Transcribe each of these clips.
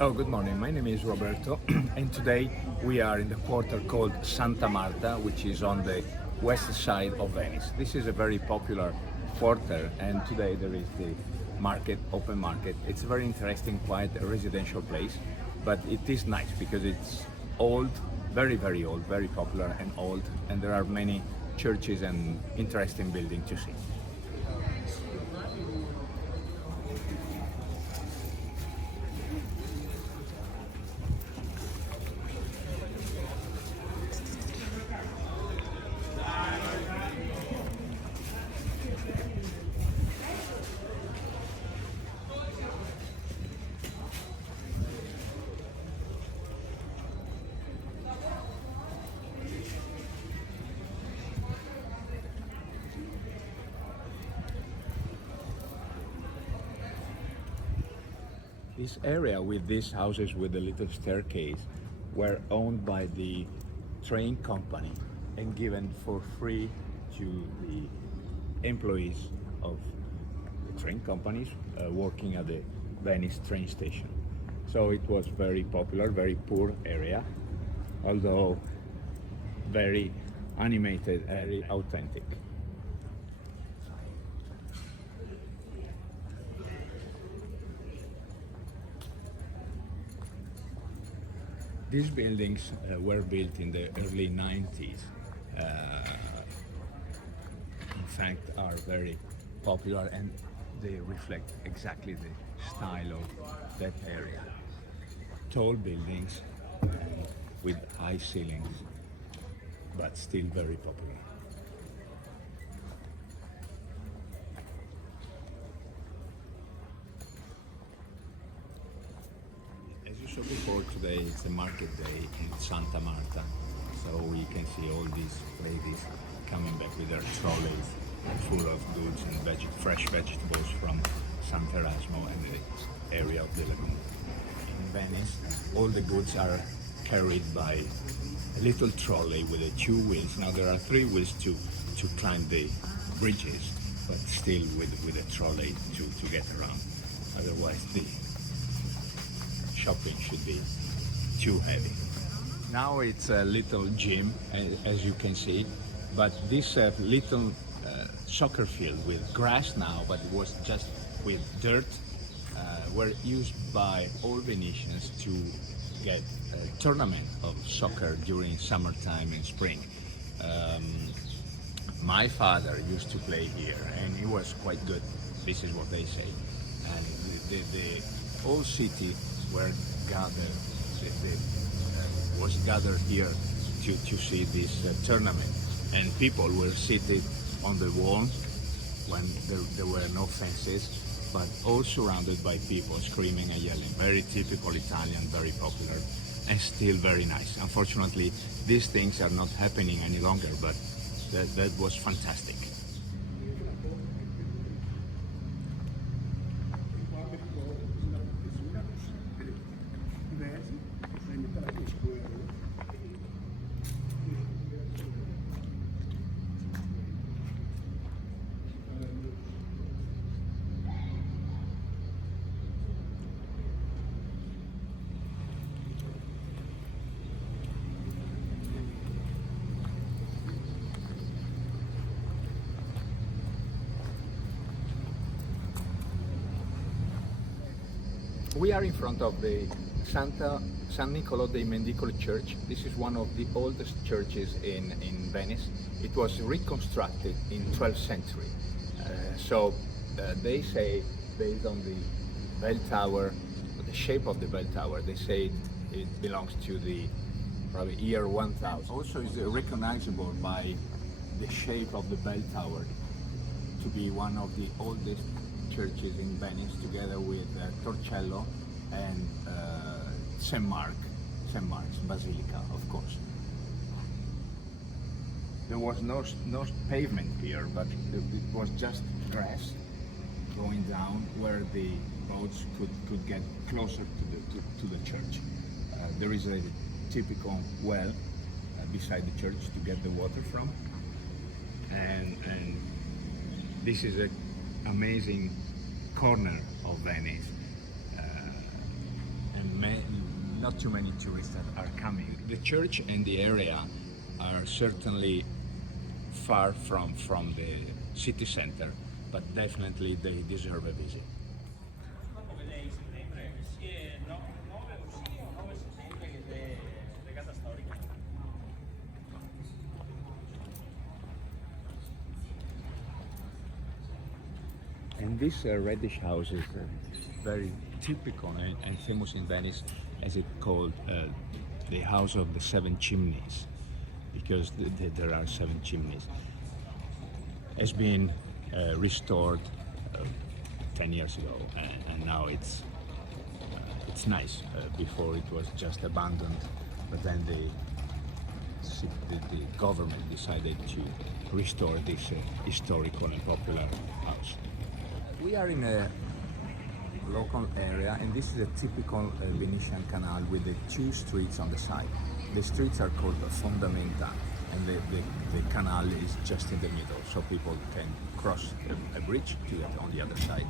Oh, good morning. My name is Roberto, and today we are in the quarter called Santa Marta, which is on the west side of Venice. This is a very popular quarter, and today there is the market, open market. It's a very interesting, quite a residential place, but it is nice because it's old, very, very old, very popular and old, and there are many churches and interesting buildings to see. This area with these houses with the little staircase were owned by the train company and given for free to the employees of the train companies working at the Venice train station. So it was very popular, very poor area, although very animated, very authentic. These buildings were built in the early 90s. In fact, are very popular and they reflect exactly the style of that area. Tall buildings with high ceilings, but still very popular. As you saw before, today it's a market day in Santa Marta, so you can see all these ladies coming back with their trolleys full of goods and fresh vegetables from San Erasmo and the area of the lagoon. In Venice, all the goods are carried by a little trolley with two wheels. Now there are three wheels to climb the bridges, but still with a trolley to get around. Otherwise the shopping should be too heavy. Now it's a little gym, as you can see, but this little soccer field with grass now, but it was just with dirt, were used by all Venetians to get a tournament of soccer during summertime and spring. My father used to play here, and he was quite good. This is what they say. And the whole city were gathered, was gathered here to see this tournament, and people were seated on the wall when there were no fences, but all surrounded by people screaming and yelling. Very typical Italian, very popular, and still very nice. Unfortunately, these things are not happening any longer, but that was fantastic. We are in front of the San Niccolò dei Mendicoli Church. This is one of the oldest churches in Venice. It was reconstructed in 12th century. They say, based on the bell tower, the shape of the bell tower, they say it belongs to the probably year 1000. Also is recognizable by the shape of the bell tower to be one of the oldest churches in Venice, together with Torcello and St. Mark's Basilica, of course. There was no pavement here, but it was just grass going down where the boats could get closer to the church. There is a typical well beside the church to get the water from, and this is an amazing corner of Venice, and not too many tourists that are coming. The church and the area are certainly far from the city center, but definitely they deserve a visit. Come lei settembre? Sì, 9 o sì, 9 settembre che è regata storica. And this reddish house is very typical and famous in Venice, as it's called the House of the Seven Chimneys, because there are seven chimneys. Has been restored 10 years ago, and now it's nice. Before it was just abandoned, but then the government decided to restore this historical and popular house. We are in a local area, and this is a typical Venetian canal with the two streets on the side. The streets are called Fondamenta, and the canal is just in the middle, so people can cross a bridge to get on the other side,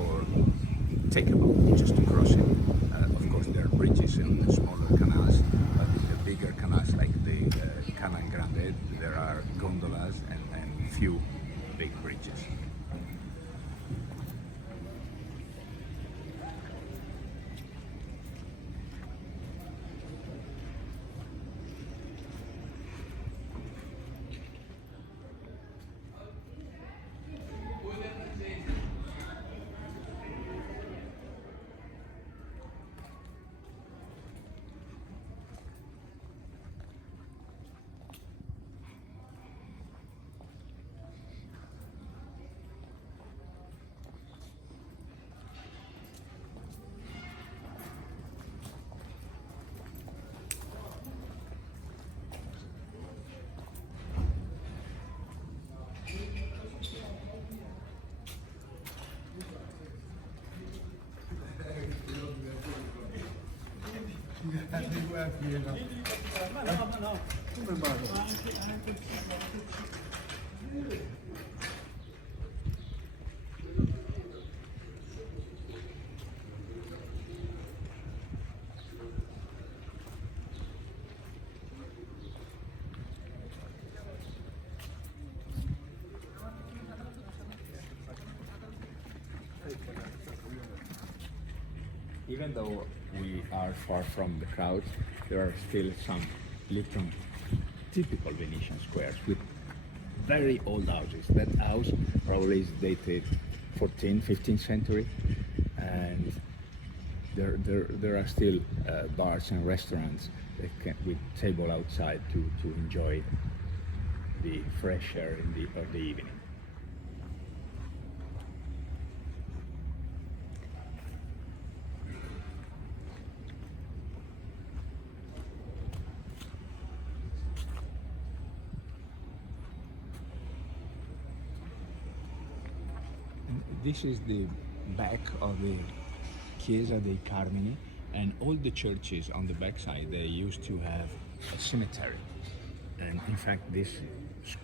or take a boat just to cross it. Of course, there are bridges in the smaller canals, but in the bigger canals like the Canal Grande, there are gondolas and few big bridges. Even though we are far from the crowd, there are still some little typical Venetian squares with very old houses. That house probably is dated 14th, 15th century, and there are still bars and restaurants that with table outside to enjoy the fresh air of the evening. This is the back of the Chiesa dei Carmini, and all the churches on the backside, they used to have a cemetery. And in fact, this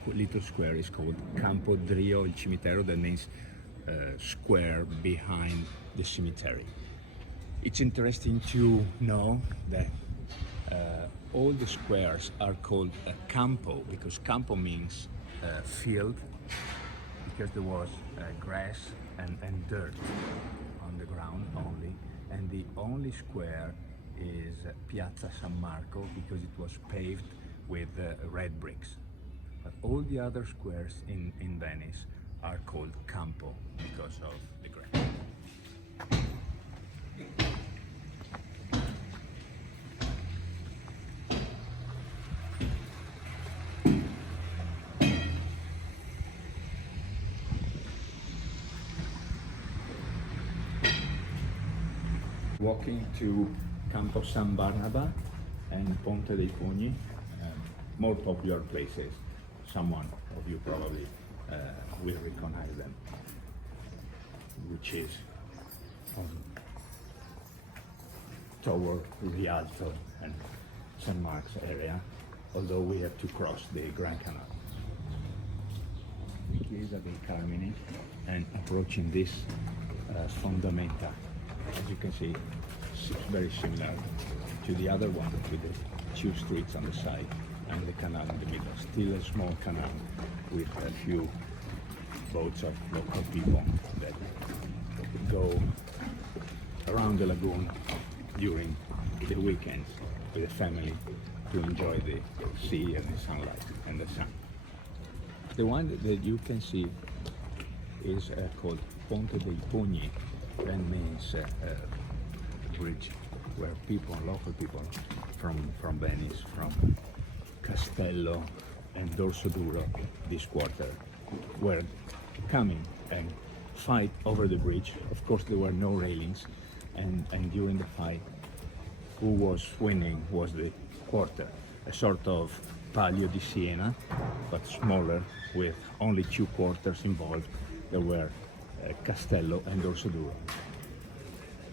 little square is called Campo Drio il Cimitero, that means square behind the cemetery. It's interesting to know that all the squares are called a campo, because campo means field, because there was grass and dirt on the ground only, and the only square is Piazza San Marco, because it was paved with red bricks. But all the other squares in Venice are called campo because of the grass. Walking to Campo San Barnaba and Ponte dei Pugni, more popular places. Someone of you probably will recognize them, which is toward Rialto and St. Mark's area, although we have to cross the Grand Canal. The Chiesa dei Carmini, and approaching this Fondamenta as you can see, it's very similar to the other one with the two streets on the side and the canal in the middle. Still a small canal with a few boats of local people that go around the lagoon during the weekends with the family to enjoy the sea and the sunlight and the sun. The one that you can see is called Ponte dei Pugni. That means bridge where people, local people from Venice, from Castello and Dorso Duro, this quarter, were coming and fight over the bridge. Of course, there were no railings, and during the fight, who was winning was the quarter, a sort of Palio di Siena, but smaller, with only two quarters involved. There were Castello and Dorso Duro.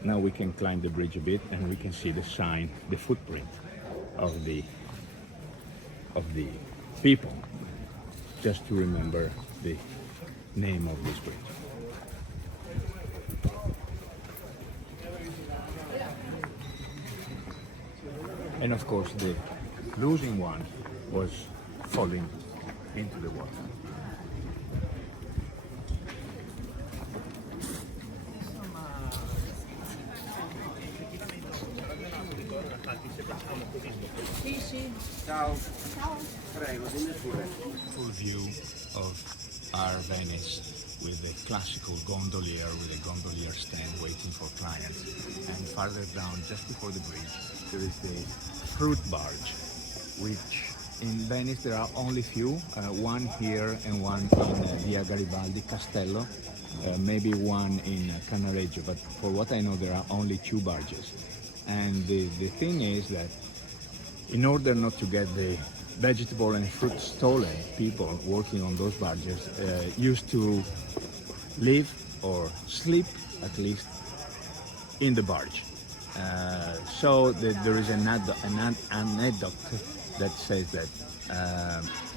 Now we can climb the bridge a bit and we can see the sign, the footprint of the people, just to remember the name of this bridge. And of course the losing one was falling into the water. Full view of our Venice with the classical gondolier, with a gondolier stand waiting for clients. And farther down, just before the bridge, there is the fruit barge, which in Venice there are only few, one here and one in Via Garibaldi, Castello, maybe one in Cannaregio, but for what I know there are only two barges. And the thing is that in order not to get the vegetable and fruit stolen, people working on those barges used to live or sleep at least in the barge. So there is an anecdote that says that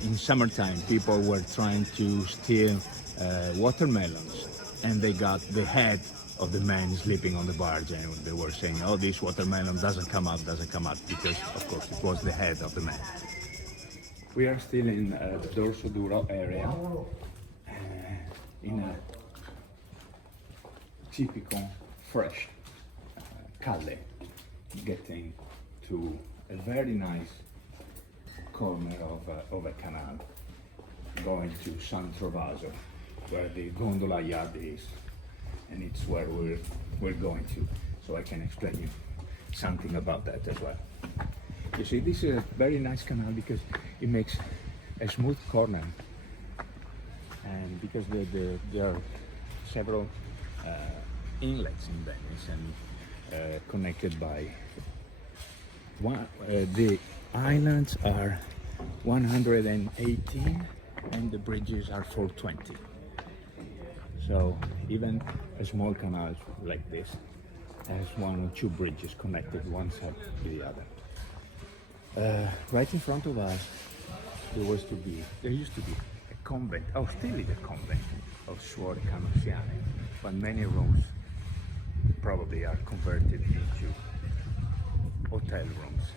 in summertime people were trying to steal watermelons, and they got the head of the man sleeping on the barge, and they were saying, oh, this watermelon doesn't come out, because of course it was the head of the man. We are still in the Dorso Duro area, in a typical fresh calle, getting to a very nice corner of a canal, going to San Trovaso, where the gondola yard is, and it's where we're going to, so I can explain you something about that as well. You see, this is a very nice canal because it makes a smooth corner, and because there are several inlets in Venice and connected by one. The islands are 118 and the bridges are 420. So even a small canal like this has one or two bridges connected one side to the other. Right in front of us there used to be a convent, still is a convent of Suore Canosiane, but many rooms probably are converted into hotel rooms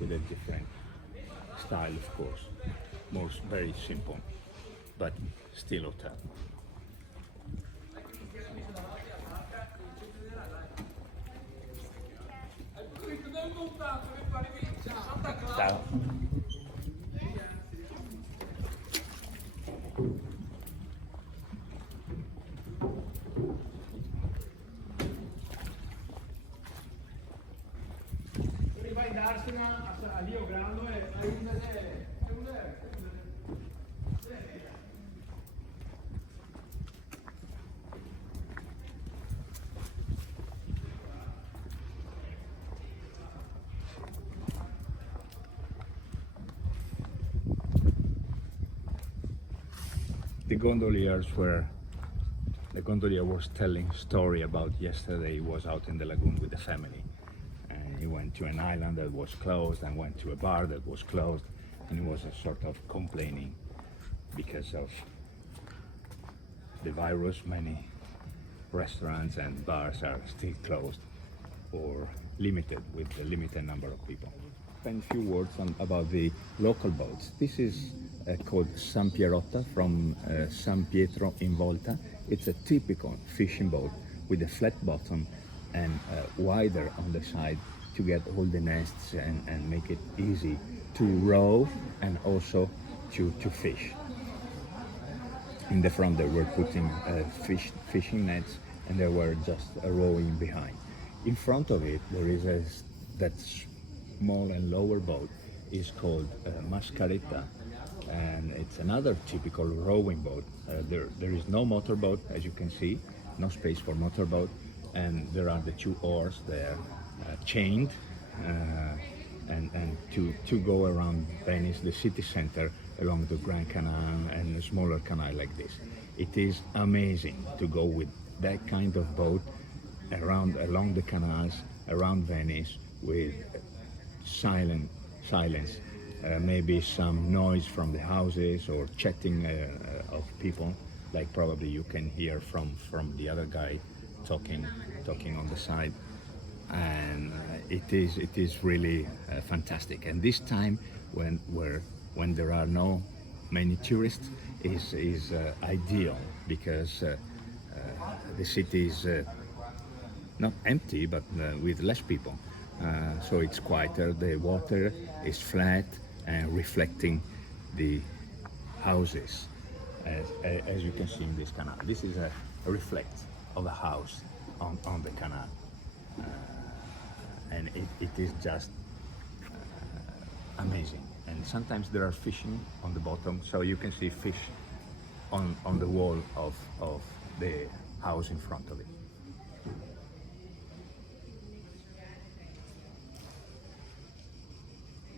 with a different style, of course, most very simple, but still hotel. Ciao. Vai darsena a Rio Grande e a The gondolier was telling a story about yesterday. He was out in the lagoon with the family, and he went to an island that was closed and went to a bar that was closed, and he was a sort of complaining because of the virus. Many restaurants and bars are still closed or limited with a limited number of people. And a few words about the local boats. This is called San Pierotta from San Pietro in Volta. It's a typical fishing boat with a flat bottom and wider on the side to get all the nests and make it easy to row and also to fish. In the front they were putting fishing nets and they were just rowing behind. In front of it there is that small and lower boat is called Mascaretta, and it's another typical rowing boat. There is no motorboat, as you can see, no space for motorboat, and there are the two oars there chained and to go around Venice, the city center, along the Grand Canal and a smaller canal like this. It is amazing to go with that kind of boat along the canals around Venice with silence, maybe some noise from the houses or chatting of people, like probably you can hear from the other guy talking on the side, and it is really fantastic. And this time when there are no many tourists is ideal, because the city is not empty but with less people, so it's quieter. The water is flat and reflecting the houses, as you can see in this canal. This is a reflect of a house on the canal, and it is just amazing. And sometimes there are fishing on the bottom, so you can see fish on the wall of the house in front of it.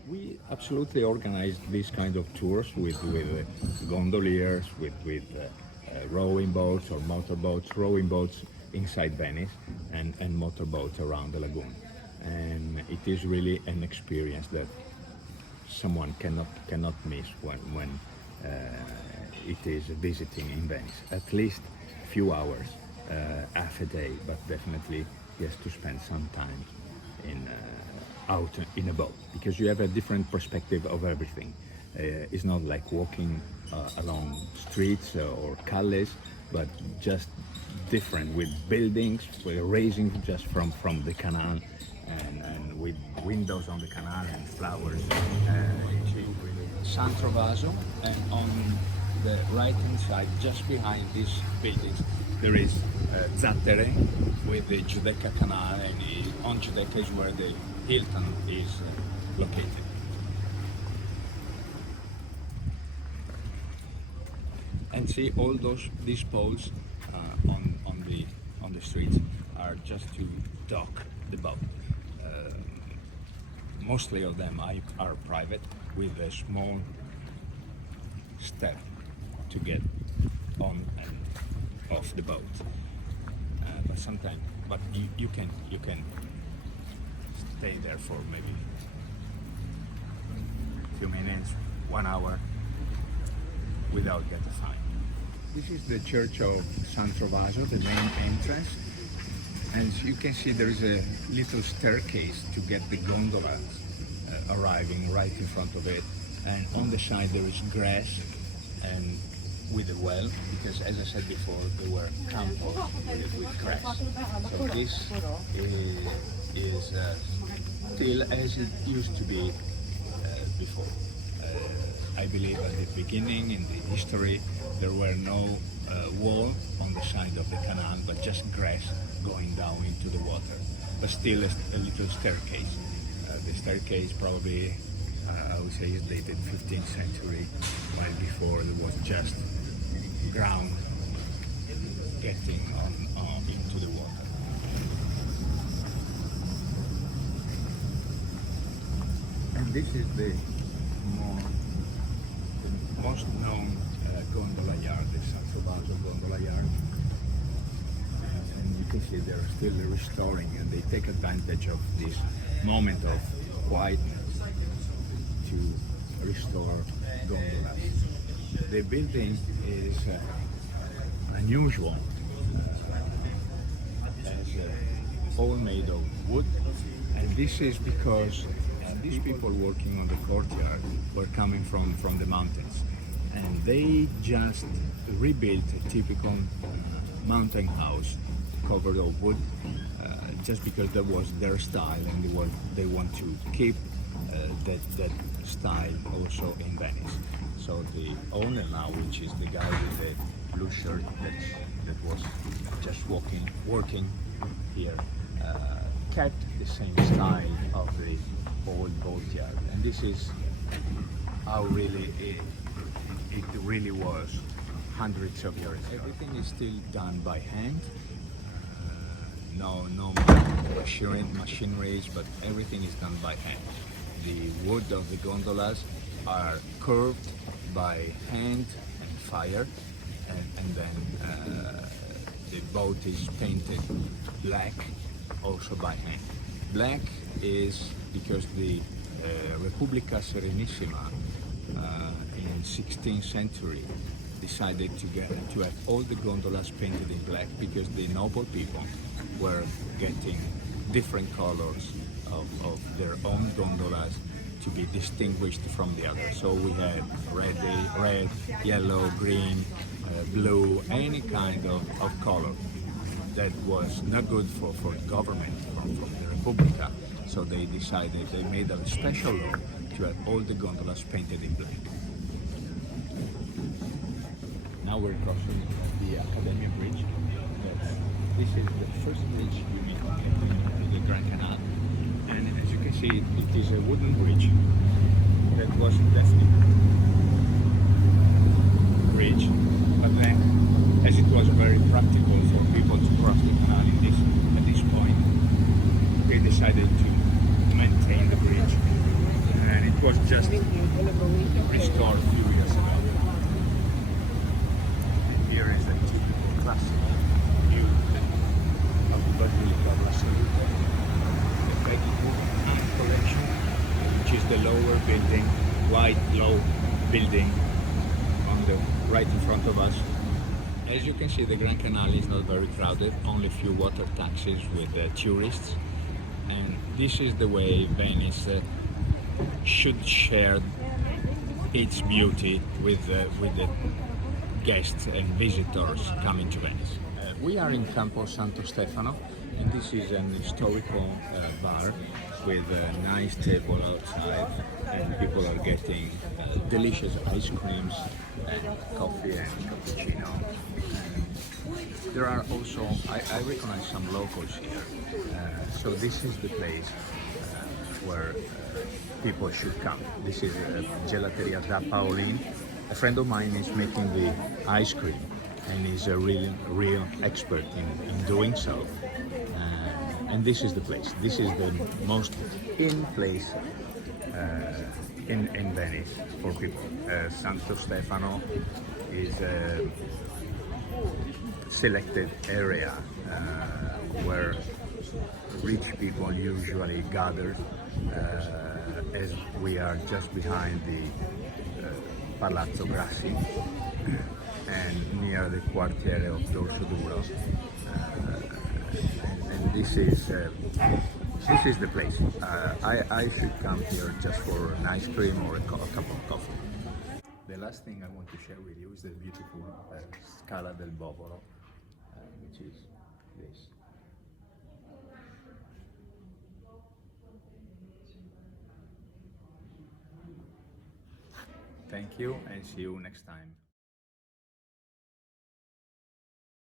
We absolutely organized these kind of tours with gondoliers, with rowing boats or motorboats, rowing boats inside Venice and motorboats around the lagoon. And it is really an experience that someone cannot miss when it is visiting in Venice. At least a few hours, half a day, but definitely he has to spend some time out in a boat, because you have a different perspective of everything. It's not like walking along streets or calles, but just different, with buildings, with raising just from the canal, and with windows on the canal and flowers. San Trovaso, and on the right hand side, just behind these buildings, there is Zattere with the Giudecca Canal, and on Giudecca is where the Hilton is located. And see, all these poles on the streets are just to dock the boat. Mostly of them are private, with a small step to get on and off the boat. But sometimes, you can stay there for maybe a few minutes, 1 hour, without getting a fine. This is the church of San Trovaso, the main entrance. And as you can see, there is a little staircase to get the gondolas arriving right in front of it. And on the side there is grass and with a well, because as I said before, there were campos with grass. So this is still as it used to be before. I believe at the beginning in the history there were no wall on the side of the canal, but just grass going down into the water, but still a little staircase. The staircase probably, I would say, is dated 15th century, while before there was just ground getting into the water. And this is the most known gondola yard, the San Trovaso gondola yard. And you can see they're still restoring, and they take advantage of this moment of quietness to restore gondolas. The building is unusual. all made of wood, and this is because these people working on the courtyard were coming from the mountains, and they just rebuilt a typical mountain house covered of wood, just because that was their style, and they want to keep that style also in Venice. So the owner now, which is the guy with the blue shirt that was just working here, kept the same style of the old boatyard, and this is how really it really was hundreds of years ago. Everything is still done by hand. No machineries, but everything is done by hand. The wood of the gondolas are curved by hand and fire, and then the boat is painted black, also by hand. Black is because the Repubblica Serenissima in 16th century decided to have all the gondolas painted in black, because the noble people were getting different colors of their own gondolas to be distinguished from the others. So we had red, yellow, green, blue, any kind of color that was not good for the government from the Repubblica. So they decided, they made a special law to have all the gondolas painted in black. Now we're crossing the Academia Bridge. This is the first bridge you meet to the Grand Canal. And as you can see, it is a wooden bridge that was definitely bridge, but then, as it was very practical for people to cross the canal at this point, they decided to maintain the bridge, and it was just restored a few years ago. And here is a typical classic view of the Basilica of La Salute, the Peggy Guggenheim collection, which is the lower building, white low building on the right in front of us. As you can see, the Grand Canal is not very crowded, only a few water taxis with tourists, and this is the way Venice should share its beauty with the guests and visitors coming to Venice. We are in Campo Santo Stefano, and this is an historical bar with a nice table outside, and people are getting delicious ice creams and coffee and cappuccino. And there are also, I recognize some locals here, so this is the place where people should come. This is Gelateria da Paolin. A friend of mine is making the ice cream, and he's a real expert in doing so. And this is the place. This is the most in place in Venice for people. Santo Stefano is a selected area where rich people usually gather, as we are just behind the Palazzo Grassi and near the quartiere of Dorso Duro, and this is the place. I should come here just for an ice cream or a cup of coffee. The last thing I want to share with you is the beautiful Scala del Bovolo, which is this. Thank you, and see you next time.